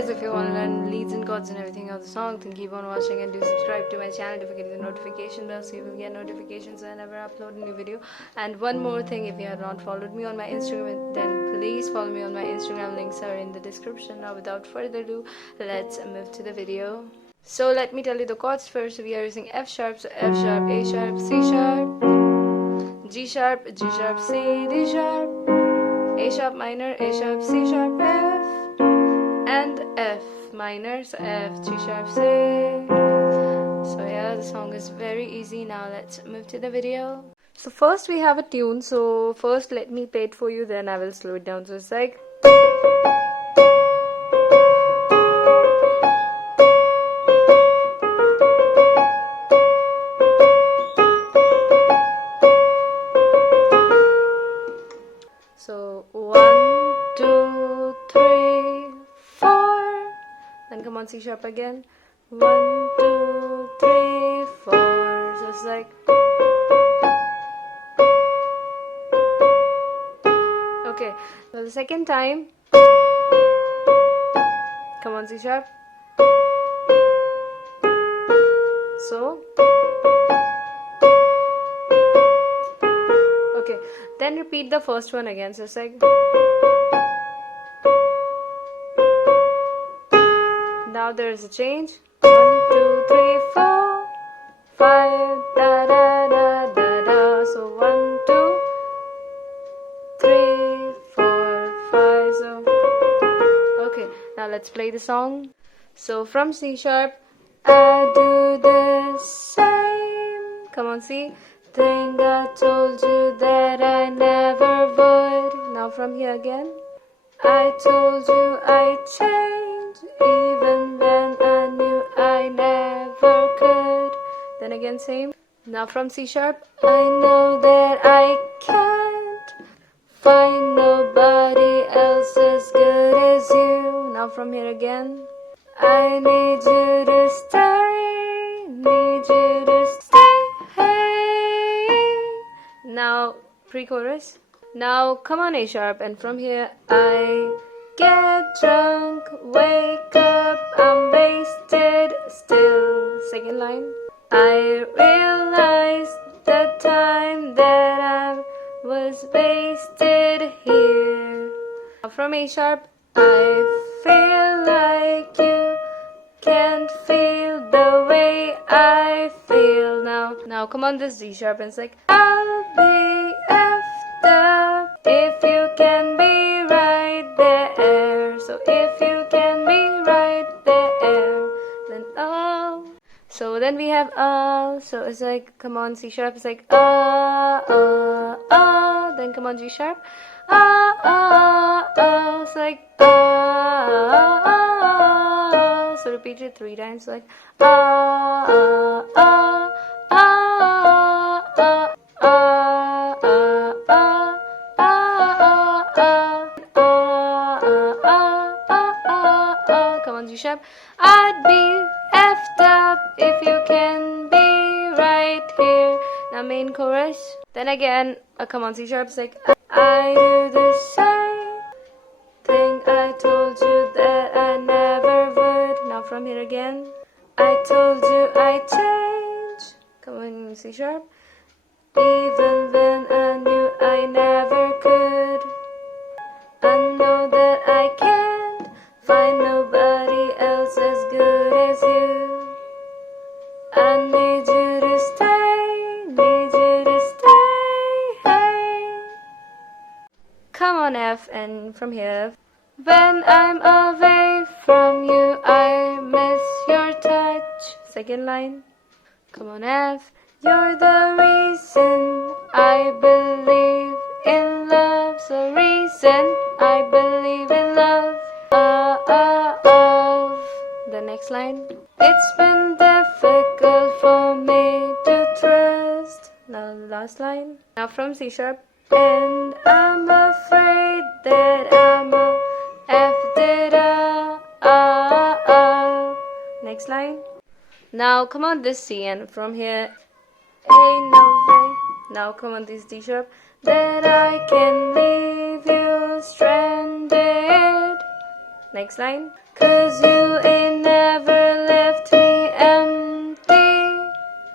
guys, if you want to learn leads and chords and everything of the song, then keep on watching and do subscribe to my channel. Don't forget the notification bell so you will get notifications whenever I upload a new video. And one more thing, if you have not followed me on my Instagram, then please follow me on my Instagram. Links are in the description. Now without further ado, let's move to the video. So let me tell you the chords first. We are using F sharp, so F sharp, A sharp, C sharp, G sharp, G sharp, C, D sharp, A sharp minor, A sharp, C sharp, F, and F minor, so F, G sharp, C. So yeah, the song is very easy. Now let's move to the video. So first we have a tune, so first let me play it for you, then I will slow it down. So it's like, so 1, 2, 3, 4. Then come on, C sharp again. 1, 2, 3, 4. So it's like, okay. So the second time, come on, C sharp. So, okay. Then repeat the first one again. So it's like, now there is a change. 1, 2, 3, 4, 5, da da da da da. So 1, 2, 3, 4, 5. So okay, now let's play the song. So from C sharp, I do the same. Come on, C. Think I told you that I never would. Now from here again. I told you I changed, even when I knew I never could. Then again same. Now from C sharp, I know that I can't find nobody else as good as you. Now from here again. I need you to stay, need you to stay. Hey. Now pre-chorus. Now come on, A sharp, and from here I get drunk, wake up, I'm wasted still. Second line. I realized the time that I was wasted here. Now from A sharp, I feel like you can't feel the way I feel. Now come on, this D sharp, and it's like, I'll be effed up if you can be right there. So if you can be right there, then oh. So then we have so it's like, come on, C sharp, it's like then come on, G sharp, it's like so repeat it 3 times, like come on, G sharp. I'd be effed up if you can be right here. Now main chorus. Then again, come on, C sharp. It's like, I do the same thing I told you that I never would. Now from here again. I told you I changed. Come on, C sharp. Even when I knew I never could. I know that I can't find nobody else as good as you. I need you to stay, need you to stay. Hey. Come on, F, and from here. When I'm away from you, I miss your touch. Second line. Come on, F. You're the reason I believe in love. So reason I believe in love. The next line. It's been difficult for me to trust. Now the last line. Now from C sharp. And I'm afraid that I'm a effed it up. Next line. Now come on, this C, and from here, ain't no way. Now come on, this D sharp, that I can leave you stranded. Next line. 'Cause you ain't never left me empty.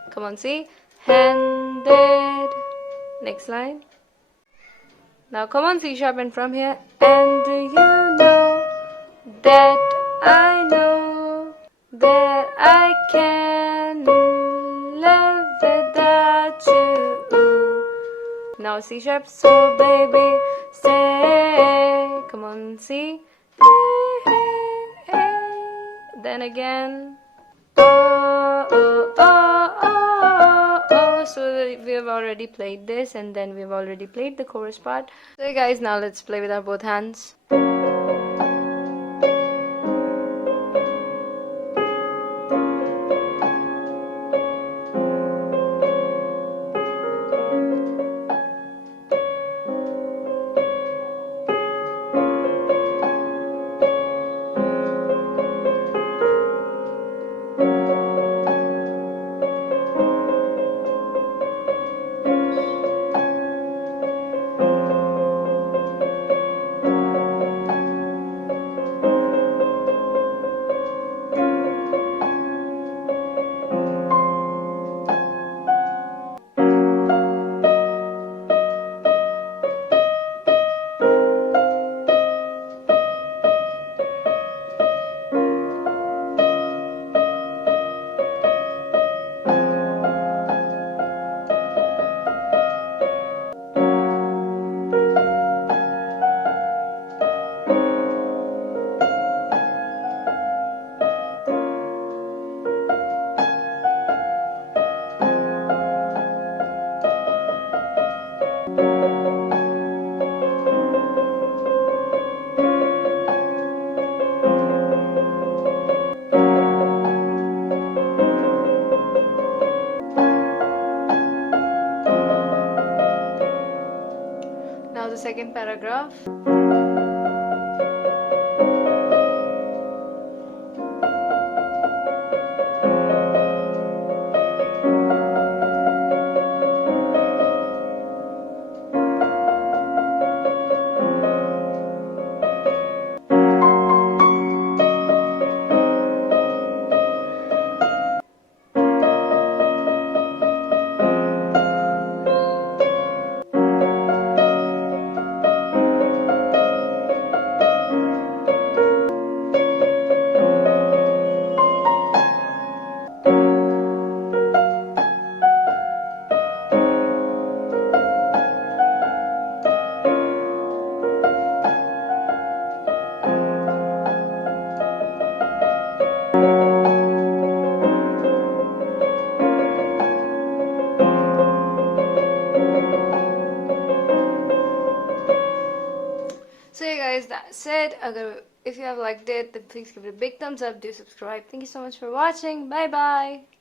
Come on, see? Handed. Next line. Now come on, C sharp, and from here. And do you know that I know that I can live without you. Now C sharp, so baby, stay. Come on, C. Then again. Oh, oh, oh, oh, oh. So we have already played this, and then we've already played the chorus part. So guys, now let's play with our both hands. Now the second paragraph. So yeah guys, that's it. If you have liked it, then please give it a big thumbs up. Do subscribe. Thank you so much for watching. Bye bye.